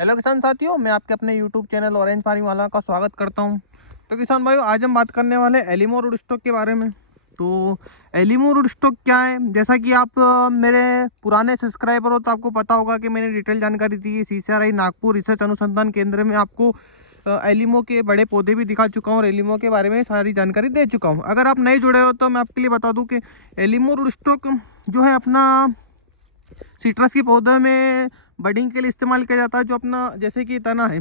Hello किसान साथियों, मैं आपके अपने यूट्यूब चैनल ऑरेंज फार्मिंग वाला का स्वागत करता हूं। तो किसान भाइयों, आज हम बात करने वाले हैं एलिमो रूट स्टॉक के बारे में। तो एलिमो रूट स्टॉक क्या है, जैसा कि आप मेरे पुराने सब्सक्राइबर हो तो आपको पता होगा कि मैंने डिटेल जानकारी दी है। CCRI नागपुर रिसर्च अनुसंधान केंद्र में आपको एलिमो के बड़े पौधे भी दिखा चुका हूँ और एलिमो के बारे में सारी जानकारी दे चुका हूँ। अगर आप नहीं जुड़े हो तो मैं आपके लिए बता दूँ कि एलिमो रूट स्टॉक जो है अपना सिट्रस के पौधे में बडिंग के लिए इस्तेमाल किया जाता है। जो अपना जैसे कि तना है,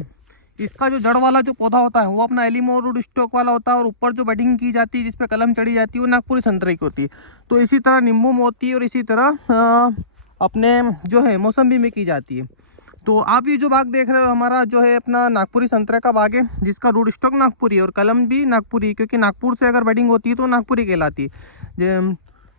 इसका जो जड़ वाला जो पौधा होता है वो अपना एलिमो रूट स्टॉक वाला होता है, और ऊपर जो बडिंग की जाती है जिसपे कलम चढ़ी जाती है वो नागपुरी संतरे की होती है। तो इसी तरह नींबू में होती है और इसी तरह अपने जो है मौसम्बी में की जाती है। तो आप ये जो बाग देख रहे हो हमारा जो है अपना नागपुरी संतरे का बाग है, जिसका रूट स्टॉक नागपुरी है और कलम भी नागपुरी है, क्योंकि नागपुर से अगर बडिंग होती है तो नागपुरी कहलाती है।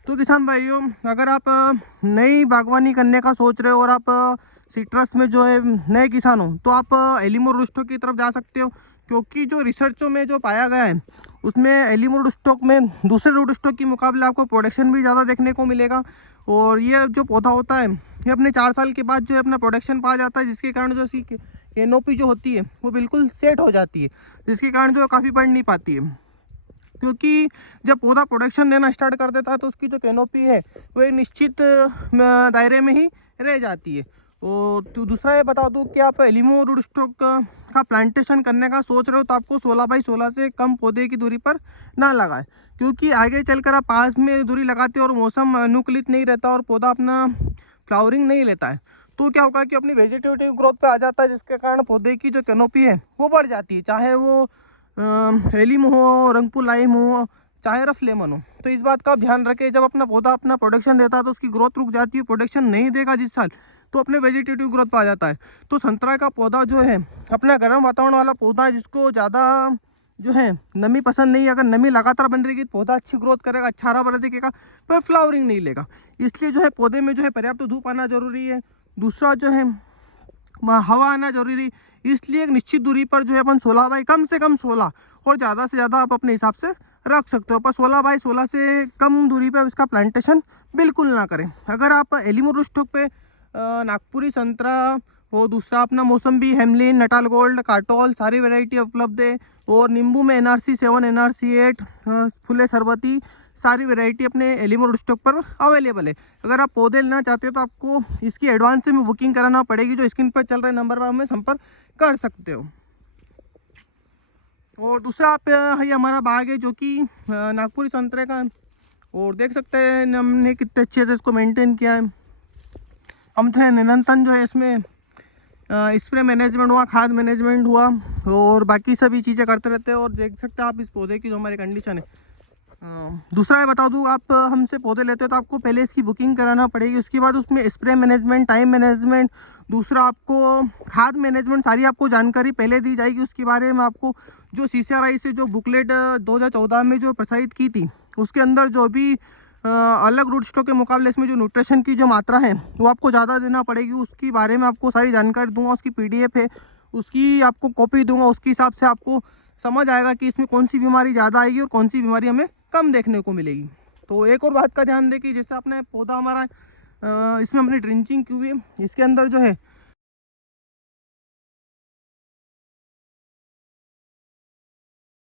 तो किसान भाइयों, अगर आप नई बागवानी करने का सोच रहे हो और आप सिट्रस में जो है नए किसान हो तो आप एलिमो रूट स्टॉक की तरफ जा सकते हो, क्योंकि जो रिसर्चों में जो पाया गया है उसमें एलिमो रूट स्टॉक में दूसरे रूट स्टॉक के मुकाबले आपको प्रोडक्शन भी ज़्यादा देखने को मिलेगा। और ये जो पौधा होता है ये अपने 4 साल के बाद जो है अपना प्रोडक्शन पा जाता है, जिसके कारण जो इसकी कैनोपी जो होती है वो बिल्कुल सेट हो जाती है, जिसके कारण जो काफ़ी बढ़ नहीं पाती है। क्योंकि जब पौधा प्रोडक्शन देना स्टार्ट कर देता है तो उसकी जो कैनोपी है वो एक निश्चित दायरे में ही रह जाती है। और तो दूसरा ये बता दूं कि आप एलिमो रूट स्टॉक का प्लांटेशन करने का सोच रहे हो तो आपको 16 बाई 16 से कम पौधे की दूरी पर ना लगाएं, क्योंकि आगे चलकर आप पास में दूरी लगाते हो और मौसम अनुकूलित नहीं रहता और पौधा अपना फ्लावरिंग नहीं लेता है, तो क्या होगा कि अपनी वेजिटेटिव ग्रोथ पे आ जाता है, जिसके कारण पौधे की जो कैनोपी है वो बढ़ जाती है, चाहे वो एलिम हो, रंगपुर लाइम हो, चाहे रफ लेमन हो। तो इस बात का आप ध्यान रखें, जब अपना पौधा अपना प्रोडक्शन देता है तो उसकी ग्रोथ रुक जाती है, प्रोडक्शन नहीं देगा जिस साल तो अपने वेजिटेटिव ग्रोथ पे आ जाता है। तो संतरा का पौधा जो है अपना गर्म वातावरण वाला पौधा है, जिसको ज़्यादा जो है नमी पसंद नहीं है। अगर नमी लगातार बन रहेगी तो पौधा अच्छी ग्रोथ करेगा, अच्छा हरा भरा दिखेगा, पर फ्लावरिंग नहीं लेगा। इसलिए जो है पौधे में जो है पर्याप्त धूप आना जरूरी है। दूसरा जो है हवा आना जरूरी, इसलिए एक निश्चित दूरी पर जो है अपन 16 बाई कम से कम 16 और ज़्यादा से ज़्यादा आप अपने हिसाब से रख सकते हो, पर 16 बाई 16 से कम दूरी पर इसका प्लांटेशन बिल्कुल ना करें। अगर आप एलिमो रूट स्टॉक पे नागपुरी संतरा और दूसरा अपना मौसम्बी, हेमलिन, नटाल गोल्ड, काटोल सारी वैरायटी उपलब्ध है। और नींबू में NRC 7, NRC 8, फुले सरबती सारी वैरायटी अपने एलिमो रूट स्टॉक पर अवेलेबल है। अगर आप पौधे लेना चाहते हो तो आपको इसकी एडवांस में बुकिंग कराना पड़ेगी, जो स्क्रीन पर चल रहे नंबर पर हमें संपर्क कर सकते हो। और दूसरा आप ये हमारा बाग है जो कि नागपुरी संतरे का, और देख सकते हैं हमने कितने अच्छे से इसको मेंटेन किया है। हम थे निरंतर जो है इसमें स्प्रे मैनेजमेंट हुआ, खाद मैनेजमेंट हुआ और बाकी सभी चीज़ें करते रहते हैं। और देख सकते हैं आप इस पौधे की जो हमारी कंडीशन है। दूसरा ये बता दूँ, आप हमसे पौधे लेते हो तो आपको पहले इसकी बुकिंग कराना पड़ेगी, उसके बाद उसमें स्प्रे मैनेजमेंट, टाइम मैनेजमेंट, दूसरा आपको खाद मैनेजमेंट सारी आपको जानकारी पहले दी जाएगी। उसके बारे में आपको जो CCRI से जो बुकलेट 2014 में जो प्रसारित की थी उसके अंदर जो भी अलग रूट स्टॉक के मुकाबले इसमें जो न्यूट्रिशन की जो मात्रा है वो आपको ज़्यादा देना पड़ेगी, उसके बारे में आपको सारी जानकारी दूंगा। उसकी PDF है, उसकी आपको कॉपी दूंगा, उसके हिसाब से आपको समझ आएगा कि इसमें कौन सी बीमारी ज़्यादा आएगी और कौन सी बीमारी हमें कम देखने को मिलेगी। तो एक और बात का ध्यान दें कि जैसे अपने पौधा हमारा इसमें अपनी ड्रिंचिंग की हुई है, इसके अंदर जो है